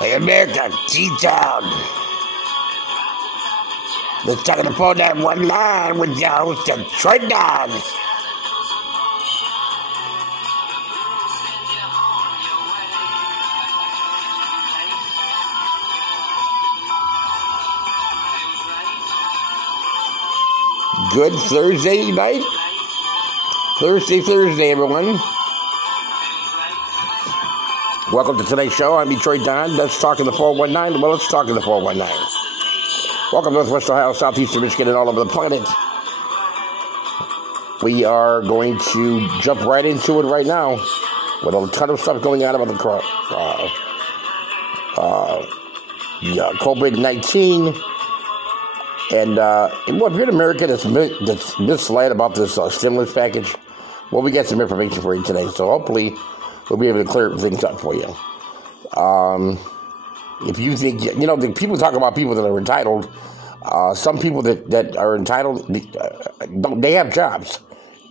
Hey, America, T-Town. Let's talk on the phone that one line with your host, Troy Don. Good Thursday night. Thursday, everyone. Welcome to tonight's show. I'm Detroit Don. Let's talk in the 419. Well, let's talk in the 419. Welcome to Northwest Ohio, Southeastern Michigan, and all over the planet. We are going to jump right into it right now with a ton of stuff going on about the COVID-19. And if you're an American that's misled about this stimulus package, well, we got some information for you today. So hopefully we'll be able to clear things up for you. If you think, the people talk about people that are entitled. Some people that are entitled, they have jobs,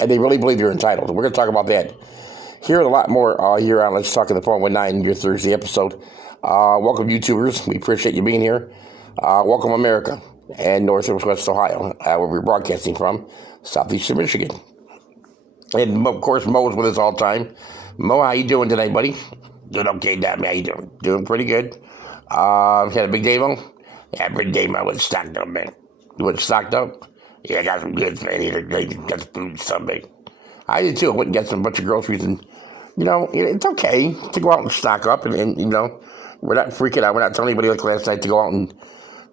and they really believe they're entitled. We're going to talk about that here and a lot more here on Let's Talk in the 419, your Thursday episode. Welcome, YouTubers. We appreciate you being here. Welcome, America and Northwest Ohio, where we're broadcasting from, Southeastern Michigan. And, of course, Mo's with us all the time. Mo, how you doing tonight, buddy? Doing okay, Dad. How you doing? Doing pretty good. Had a big day, Mo? Yeah, big day, Mo. Went stocked up, man. You went stocked up? Yeah, I got some goods, man. Got some food Sunday. I did, too. I went and got some bunch of groceries, and, it's okay to go out and stock up, and we're not freaking out. We're not telling anybody like last night to go out and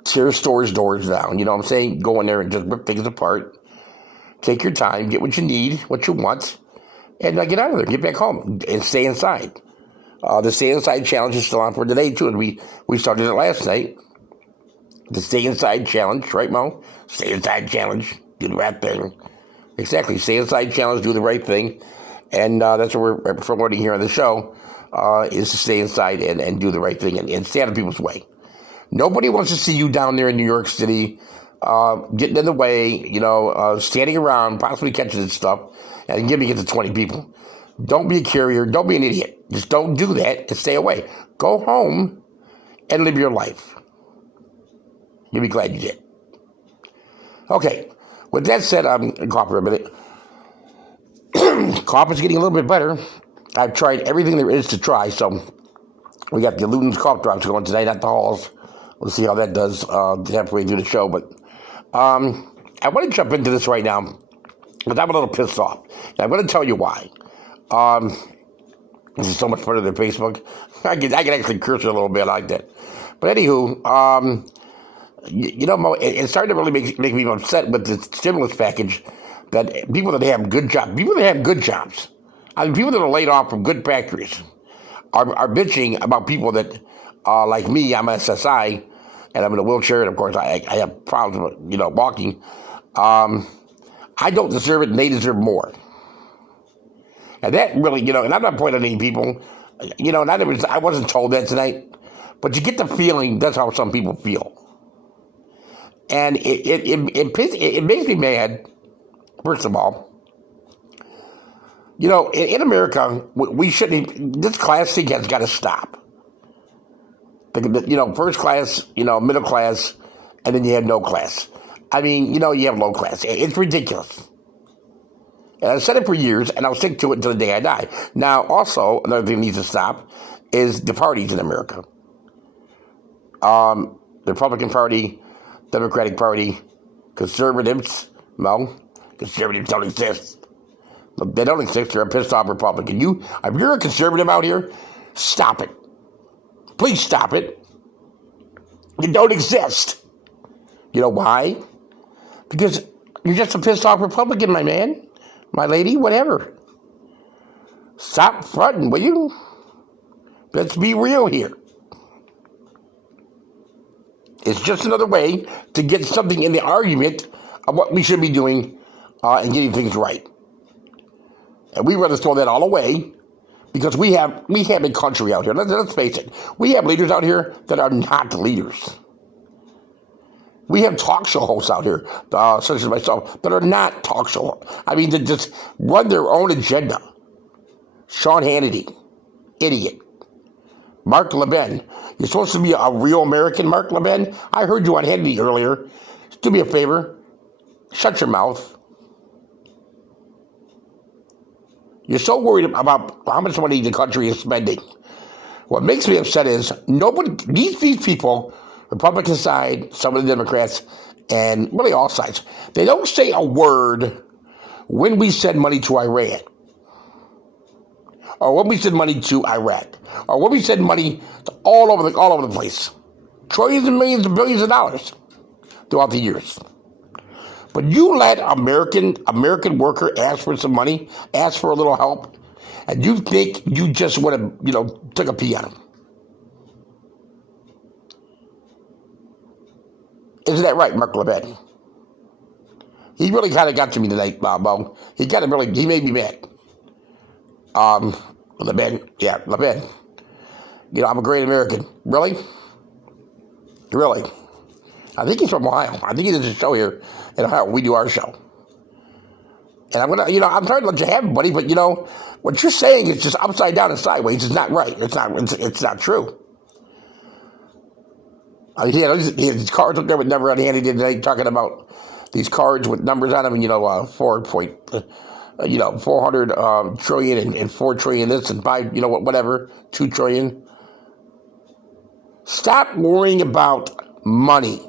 tear stores' doors down. You know what I'm saying? Go in there and just rip things apart. Take your time. Get what you need, what you want, and get out of there. Get back home and stay inside. The Stay Inside Challenge is still on for today, too, and we started it last night. The Stay Inside Challenge, right, Mo? Stay Inside Challenge, do the right thing. Exactly, Stay Inside Challenge, do the right thing. And that's what we're promoting here on the show, is to stay inside and do the right thing and stay out of people's way. Nobody wants to see you down there in New York City, getting in the way, standing around, possibly catching this stuff, and giving it to 20 people. Don't be a carrier. Don't be an idiot. Just don't do that and stay away. Go home and live your life. You'll be glad you did. Okay. With that said, I'm going to cough for a minute. Cough is getting a little bit better. I've tried everything there is to try, so we got the Luden's cough drops going tonight at the halls. We'll see how that does halfway through the show. But I want to jump into this right now because I'm a little pissed off. And I'm going to tell you why. This is so much better than Facebook. I can actually curse a little bit like that. But anywho, Mo, it's starting to really make me upset with the stimulus package that people that have good jobs, people that have good jobs, people that are laid off from good factories are bitching about people that, like me, I'm an SSI, and I'm in a wheelchair, and of course I have problems with, walking. I don't deserve it, and they deserve more. And that really, and I'm not pointing at any people, I wasn't told that tonight, but you get the feeling that's how some people feel. And it makes me mad, first of all. In America, we shouldn't, this class thing has got to stop. First class, middle class, and then you have no class. You have low class. It's ridiculous. And I've said it for years, and I'll stick to it until the day I die. Now, also, another thing that needs to stop is the parties in America. The Republican Party, Democratic Party, conservatives, no, conservatives don't exist. They don't exist. They're a pissed off Republican. If you're a conservative out here, stop it. Please stop it. You don't exist. You know why? Because you're just a pissed off Republican, my man. My lady, whatever. Stop fronting, will you? Let's be real here. It's just another way to get something in the argument of what we should be doing and getting things right. And we rather throw that all away because we have a country out here. Let's face it. We have leaders out here that are not leaders. We have talk show hosts out here, such as myself, that are not talk show. That just run their own agenda. Sean Hannity, idiot. Mark Levin. You're supposed to be a real American, Mark Levin. I heard you on Hannity earlier. Do me a favor. Shut your mouth. You're so worried about how much money the country is spending. What makes me upset is these people, Republican side, some of the Democrats, and really all sides, they don't say a word when we send money to Iran, or when we send money to Iraq, or when we send money to all over the place, trillions and millions and billions of dollars throughout the years. But you let American worker ask for some money, ask for a little help, and you think you just want to, took a pee on him. Isn't that right, Mark Levin? He really kind of got to me tonight, Bo. He made me mad. Levin. I'm a great American. Really? Really? I think he's from Ohio. I think he does a show here in Ohio. We do our show. And I'm I'm trying to let you have it, buddy, but what you're saying is just upside down and sideways. It's not right. It's not true. He had these cards up there with number on Handy today, talking about these cards with numbers on them, and 400 trillion and 4 trillion this and 5, whatever, 2 trillion. Stop worrying about money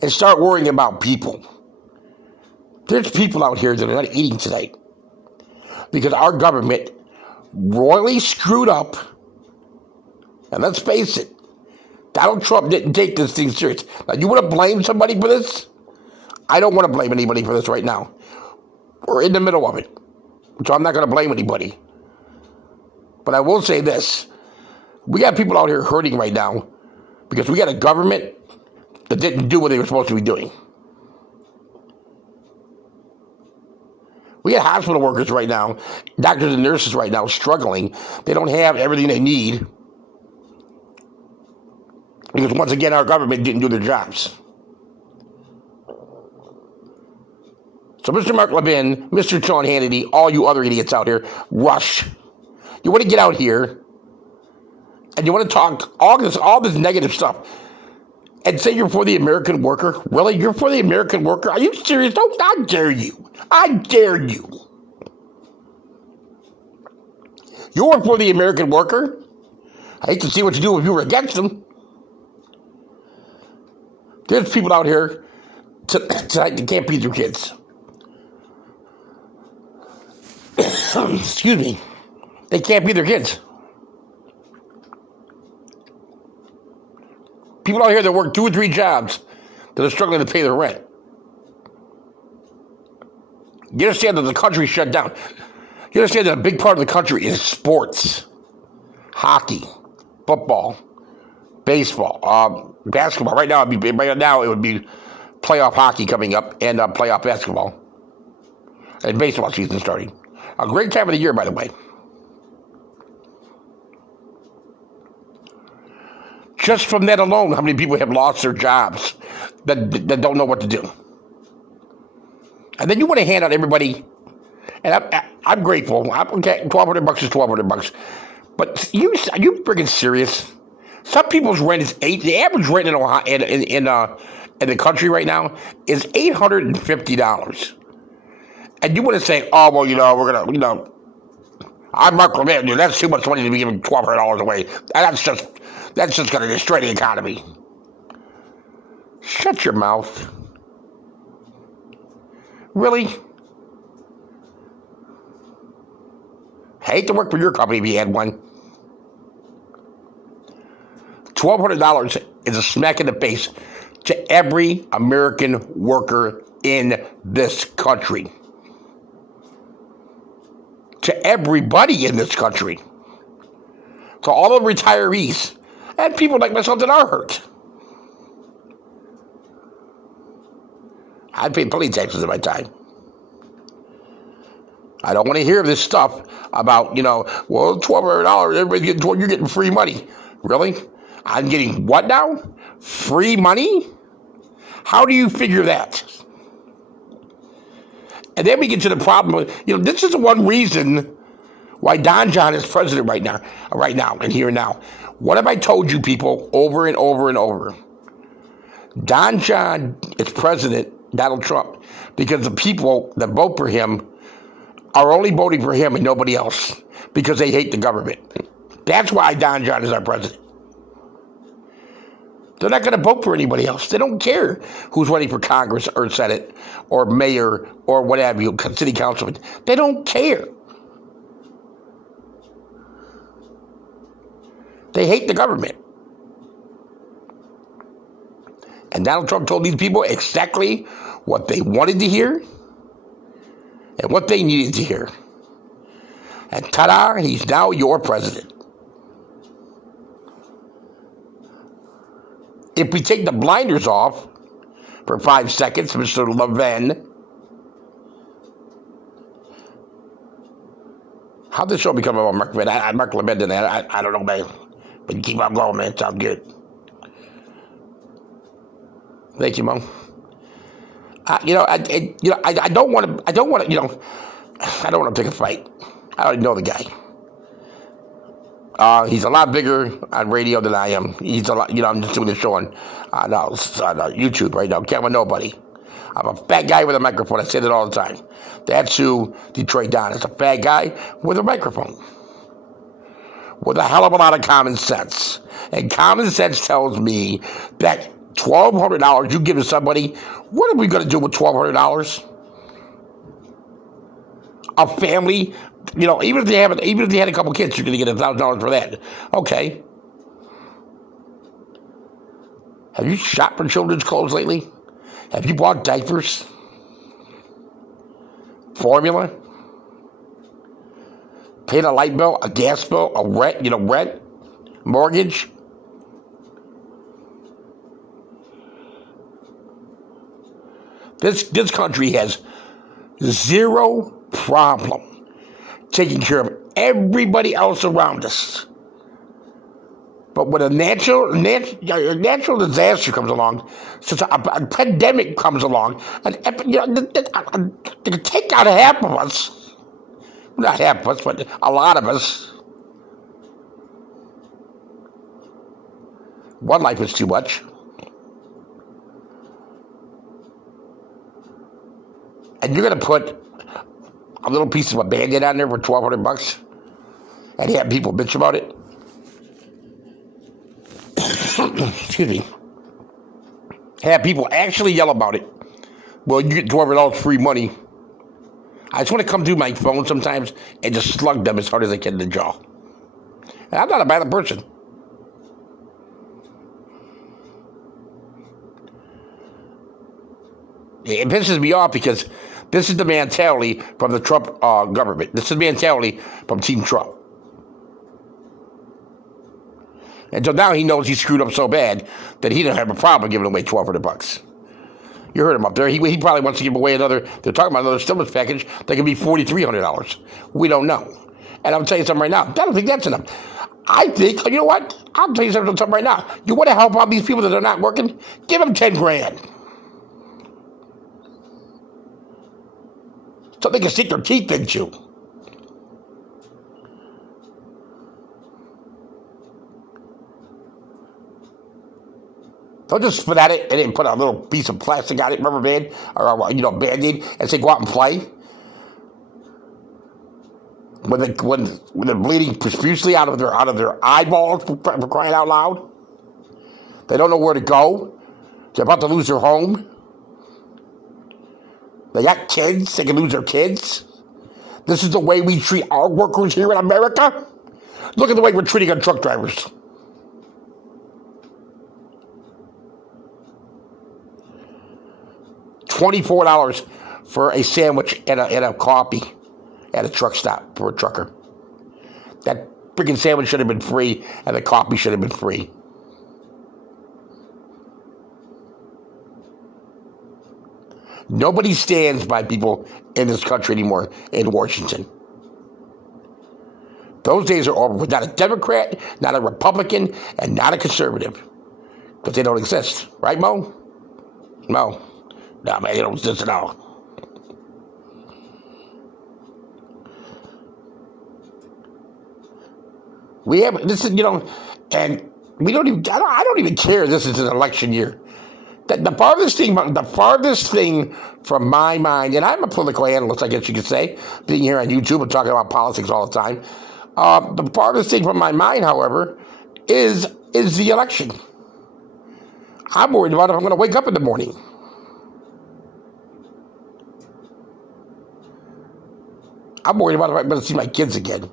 and start worrying about people. There's people out here that are not eating tonight because our government royally screwed up. And let's face it, Donald Trump didn't take this thing serious. Now, you want to blame somebody for this? I don't want to blame anybody for this right now. We're in the middle of it, so I'm not going to blame anybody. But I will say this. We got people out here hurting right now because we got a government that didn't do what they were supposed to be doing. We got hospital workers right now, doctors and nurses right now struggling. They don't have everything they need because, once again, our government didn't do their jobs. So, Mr. Mark Levin, Mr. Sean Hannity, all you other idiots out here, rush. You want to get out here and you want to talk all this negative stuff and say you're for the American worker? Really? You're for the American worker? Are you serious? I dare you. I dare you. You're for the American worker? I hate to see what you do if you were against them. There's people out here tonight that can't feed their kids. Excuse me. They can't feed their kids. People out here that work 2 or 3 jobs that are struggling to pay their rent. You understand that the country's shut down. You understand that a big part of the country is sports. Hockey, football, baseball, basketball. Right now it would be playoff hockey coming up and playoff basketball. And baseball season starting. A great time of the year, by the way. Just from that alone, how many people have lost their jobs that don't know what to do? And then you want to hand out everybody, and I'm grateful. Okay, $1,200 is $1,200. But are you freaking serious? Some people's rent is the average rent in Ohio, in the country right now is $850. And you want to say, oh, well, we're going to, I'm Mark Levin, dude, that's too much money to be giving $1,200 away. That's just going to destroy the economy. Shut your mouth. Really? I hate to work for your company if you had one. $1,200 is a smack in the face to every American worker in this country. To everybody in this country. To all the retirees and people like myself that are hurt. I paid plenty of taxes in my time. I don't want to hear this stuff about, well, $1,200, you're getting free money. Really? I'm getting what now? Free money? How do you figure that? And then we get to the problem. This is one reason why Don John is president right now, and here and now. What have I told you people over and over and over? Don John is president, Donald Trump, because the people that vote for him are only voting for him and nobody else because they hate the government. That's why Don John is our president. They're not going to vote for anybody else. They don't care who's running for Congress or Senate or mayor or whatever, city councilman. They don't care. They hate the government. And Donald Trump told these people exactly what they wanted to hear and what they needed to hear. And ta-da, he's now your president. If we take the blinders off for 5 seconds, Mr. Levin, how'd this show become about Mark Levin? Mark Levin, I don't know, man. But keep on going, man. Sounds good. Thank you, Mom. I don't want to. I don't want to pick a fight. I already know the guy. He's a lot bigger on radio than I am. He's a lot. I'm just doing this show on YouTube right now. Can't with nobody. I'm a fat guy with a microphone. I say that all the time. That's who Detroit Don is. A fat guy with a microphone. With a hell of a lot of common sense. And common sense tells me that $1,200 you give to somebody, what are we going to do with $1,200? A family, even if they had a couple kids, you're going to get $1,000 for that. Okay. Have you shopped for children's clothes lately? Have you bought diapers? Formula? Paid a light bill, a gas bill, a rent, mortgage? This country has zero problem taking care of everybody else around us. But when a natural disaster comes along, since a pandemic comes along, they can take out half of us. Not half of us, but a lot of us. One life is too much. And you're going to put a little piece of a Band-Aid on there for $1,200 and have people bitch about it? Excuse me. Have people actually yell about it. Well, you get $1,200 free money. I just want to come through my phone sometimes and just slug them as hard as I can in the jaw. And I'm not a bad person. It pisses me off because this is the mentality from the Trump government. This is the mentality from Team Trump. And so now he knows he screwed up so bad that he don't have a problem giving away $1,200. You heard him up there. He probably wants to give away another. They're talking about another stimulus package that can be $4,300. We don't know. And I'll tell you something right now. I don't think that's enough. I think, you know what? I'll tell you something right now. You want to help out these people that are not working? Give them $10,000. So they can stick their teeth into. Don't just spit at it and then put a little piece of plastic on it, rubber band, or Band-Aid, and say go out and play. When they're bleeding profusely out of their eyeballs for crying out loud. They don't know where to go. They're about to lose their home. They got kids. They can lose their kids. This is the way we treat our workers here in America. Look at the way we're treating our truck drivers. $24 for a sandwich and a coffee at a truck stop for a trucker. That freaking sandwich should have been free, and the coffee should have been free. Nobody stands by people in this country anymore in Washington. Those days are over. We're not a Democrat, not a Republican, and not a conservative. Because they don't exist. Right, Mo? No. No, man, they don't exist at all. We have this is and we don't even. I don't even care. This is an election year. The farthest thing from my mind, and I'm a political analyst, I guess you could say, being here on YouTube and talking about politics all the time. The farthest thing from my mind, however, is the election. I'm worried about if I'm going to wake up in the morning. I'm worried about if I'm going to see my kids again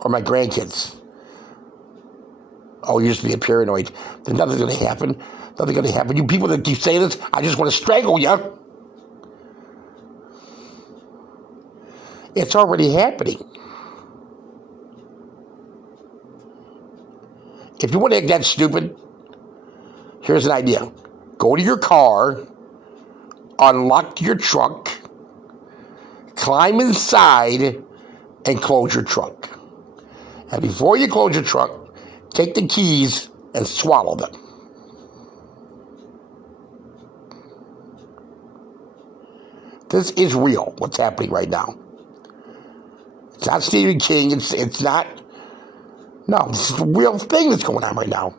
or my grandkids. Oh, you're just being paranoid. Then nothing's going to happen. Nothing's going to happen. You people that keep saying this, I just want to strangle you. It's already happening. If you want to act that stupid, here's an idea. Go to your car, unlock your trunk, climb inside, and close your trunk. And before you close your trunk, take the keys and swallow them. This is real, what's happening right now. It's not Stephen King, it's not... No, this is a real thing that's going on right now.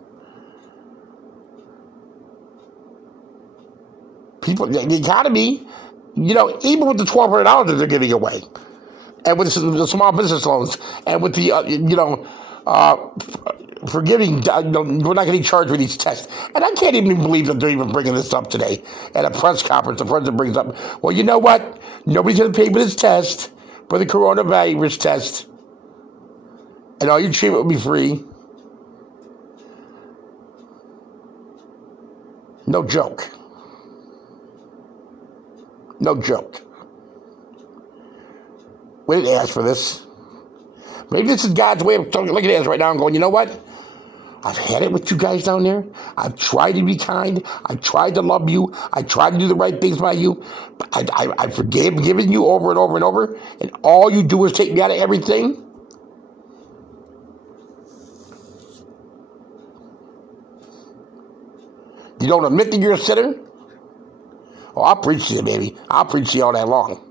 People, the economy, even with the $1,200 that they're giving away, and with the small business loans, and with the, forgiving, we're not getting charged with these tests. And I can't even believe that they're even bringing this up today at a press conference. The president brings up, well, you know what? Nobody's going to pay for this test, for the coronavirus test. And all your treatment will be free. No joke. No joke. We didn't ask for this. Maybe this is God's way of looking at us right now and going, you know what? I've had it with you guys down there. I've tried to be kind. I've tried to love you. I tried to do the right things by you. I've forgiven you over and over and over. And all you do is take me out of everything. You don't admit that you're a sinner? Oh, I'll preach to you, baby. I'll preach to you all day long.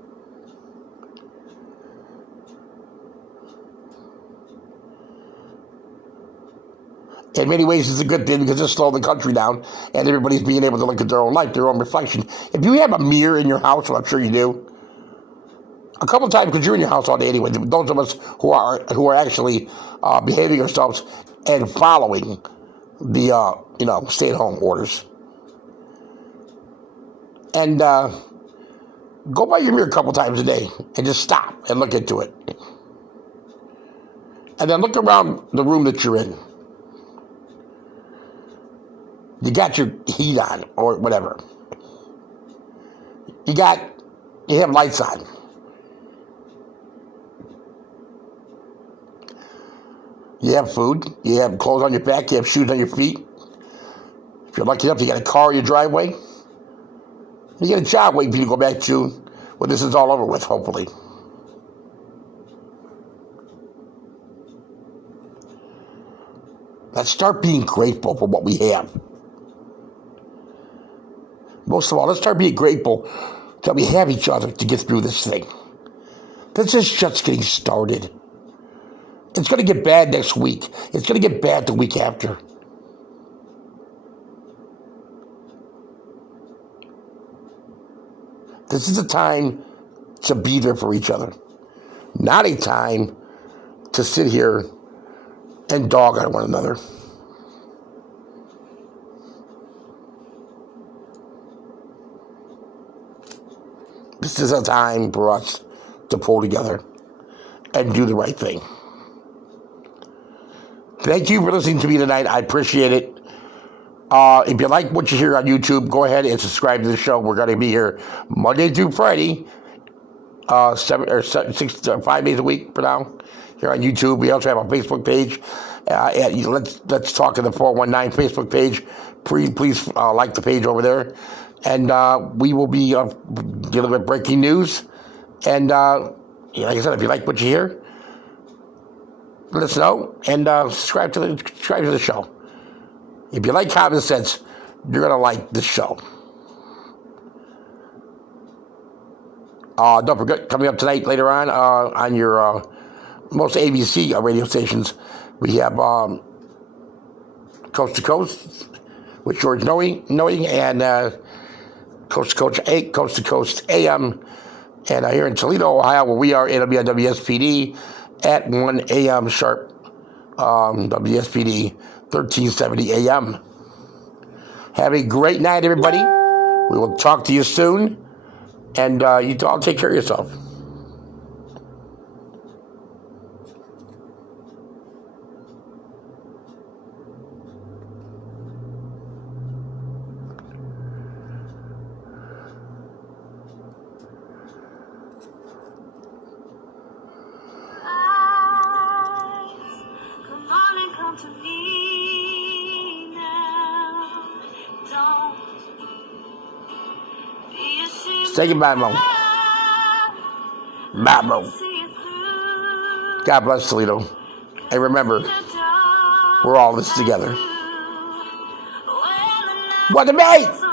In many ways, it's a good thing because it's slowing the country down and everybody's being able to look at their own life, their own reflection. If you have a mirror in your house, well, I'm sure you do, a couple of times, because you're in your house all day anyway, those of us who are actually behaving ourselves and following the stay-at-home orders. And go by your mirror a couple times a day and just stop and look into it. And then look around the room that you're in. You got your heat on or whatever. You have lights on. You have food. You have clothes on your back. You have shoes on your feet. If you're lucky enough, you got a car in your driveway. You got a job waiting for you to go back to when this is all over with, hopefully. Let's start being grateful for what we have. Most of all, let's start being grateful that we have each other to get through this thing. This is just getting started. It's going to get bad next week. It's going to get bad the week after. This is a time to be there for each other. Not a time to sit here and dog on one another. This is a time for us to pull together and do the right thing. Thank you for listening to me tonight. I appreciate it. If you like what you hear on YouTube, go ahead and subscribe to the show. We're going to be here Monday through Friday, 5 days a week for now, here on YouTube. We also have a Facebook page. Let's Talk in the 419 Facebook page. Please like the page over there. And we will be dealing with breaking news. And like I said, if you like what you hear, let us know and subscribe to the show. If you like common sense, you're going to like this show. Don't forget, coming up tonight later on your most ABC radio stations, We have Coast to Coast with George Knowing and Coast to Coast AM. And here in Toledo, Ohio, where we are, it'll be on WSPD at 1 a.m. sharp. WSPD 1370 AM. Have a great night, everybody. We will talk to you soon. And you all take care of yourself. To me now. Don't be ashamed. Say goodbye, Mo. Bye, Mo. God bless Toledo. And remember, we're all in this together. What a mate!